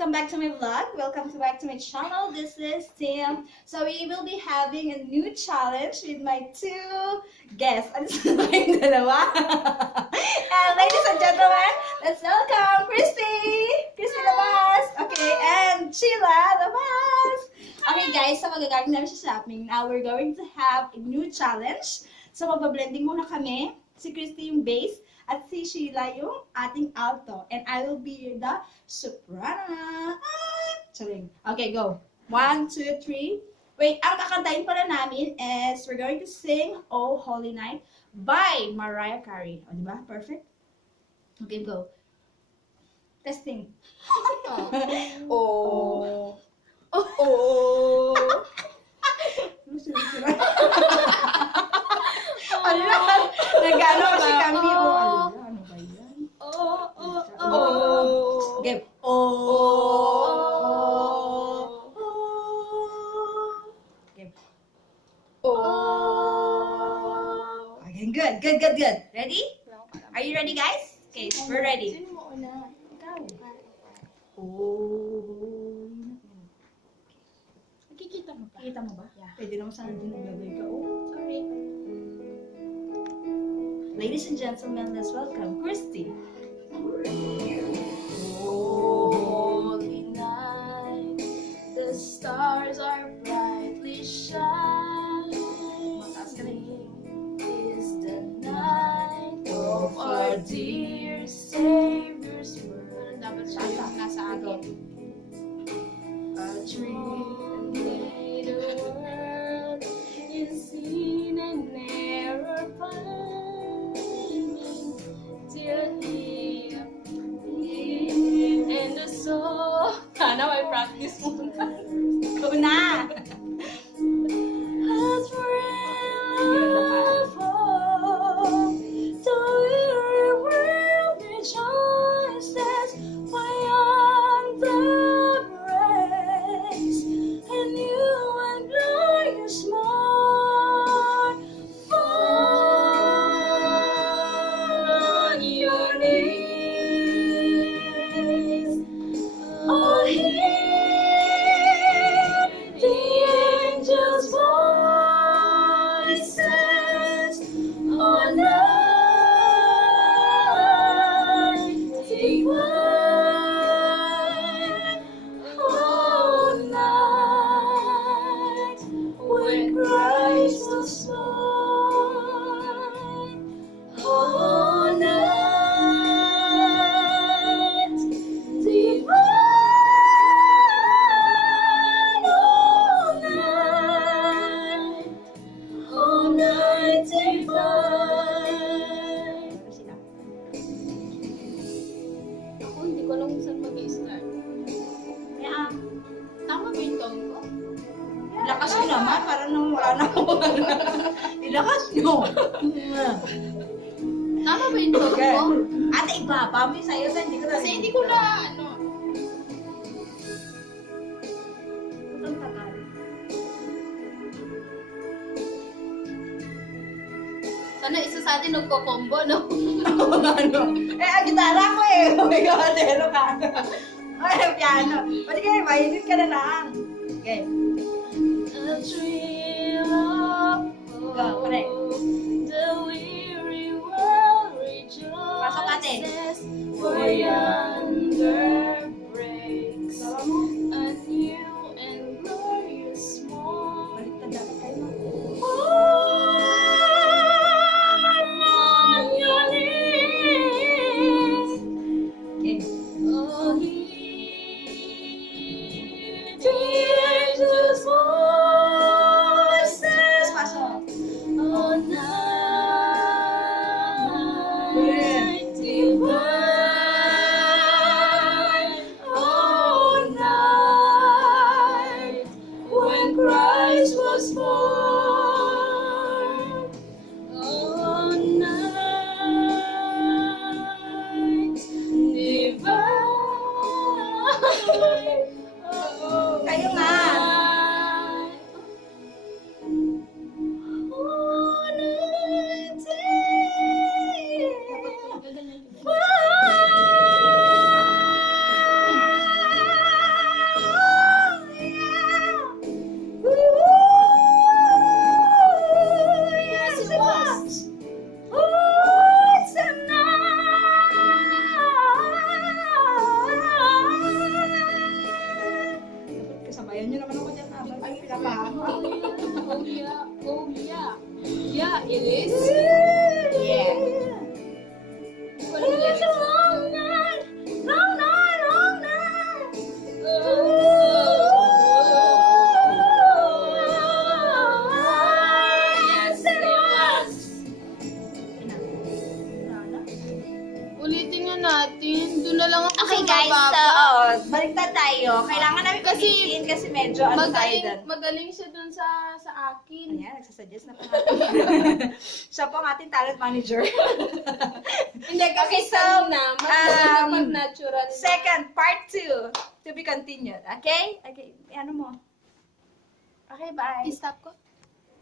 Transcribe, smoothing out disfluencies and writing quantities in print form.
welcome back to my vlog. Welcome back to my channel. This is Tim. So we will be having a new challenge with my two guests. Ano sa yung dalawa? And ladies and gentlemen, let's welcome Christy! Christy Labas! Okay, and Sheila Labas! Okay guys, so magagaling namin sa shopping. Now we're going to have a new challenge. So magbablending muna kami. Si Christy yung bass. At si Sheila yung ating alto. And I will be the soprano. Charing. Okay, go. 1, 2, 3. Wait, ang kakantayin pala namin is we're going to sing Oh Holy Night by Mariah Carey. O, diba? Perfect? Okay, go. Testing. Oh. Oh. Ano na? Nag-ano kasi kami. Ano ba yan? Okay. Okay. Okay, good. Ready? Are you ready, guys? Okay, we're ready. Sino mo una? Ikaw. Oh. Nakikita mo pa? Kita mo ba? Yeah. Pwede naman sana din naglagay ka. Oh. Sorry. Ladies and gentlemen, let's welcome Christy. Holy night, the stars are brightly shining. Is the night of our dear Savior's birth. Dapat siya yung nasa akin. A dream made a world is seen and never found. And the soul. Sana may practice muna. Go na! Has forever the weary world rejoices beyond the breaks, and you and glorious morn fall your knees. Oh, hear the angels' voices on night divine, all night when Christ was born, all night divine, all night divine. Ako, hindi ko alam kung saan mag-i-start. Kaya, Tama ba yung tone ko? ilakas nyo naman, parang nang wala na ako. Ilakas nyo. Tama ba yung tone Okay. ko? Ate, ibaba mo yung sayo sa hindi ko na. Kasi hindi ko na, ano, Itong tagal. sana isa sa atin nagko-combo, no? Ano? Ang gitara ko eh. Oh my God, hello ka. Ay, piano. Pwede kayo, mahinit ka na lang. Okay. A thrill of Go, correct. hope, the weary world rejoices. Pasok, ate. For yonder breaks a new and glorious morn. Baliktad dapat kayo. On your knees. Okay. Oh, hear the angels' voices. Pasok. Oh, night divine. Oh, night when Christ was born. Oh, night divine. Bilis. Yeah. Walang lyrics. Long night, long night, long night. Yes, it was. Ulitin nga natin. Doon na lang ako Okay sa guys, mababa. baliktad tayo. Kailangan namin ulitin kasi medyo ano tayo Magaling, dun. magaling siya dun sa akin. Ayan, nagsasuggest na pa natin. Siya po ang ating talent manager. Hindi, kasi Okay, so, na, mas maganda pag natural. Second, part 2. To be continued. Okay? Okay, ano mo? Okay, bye. I-stop ko.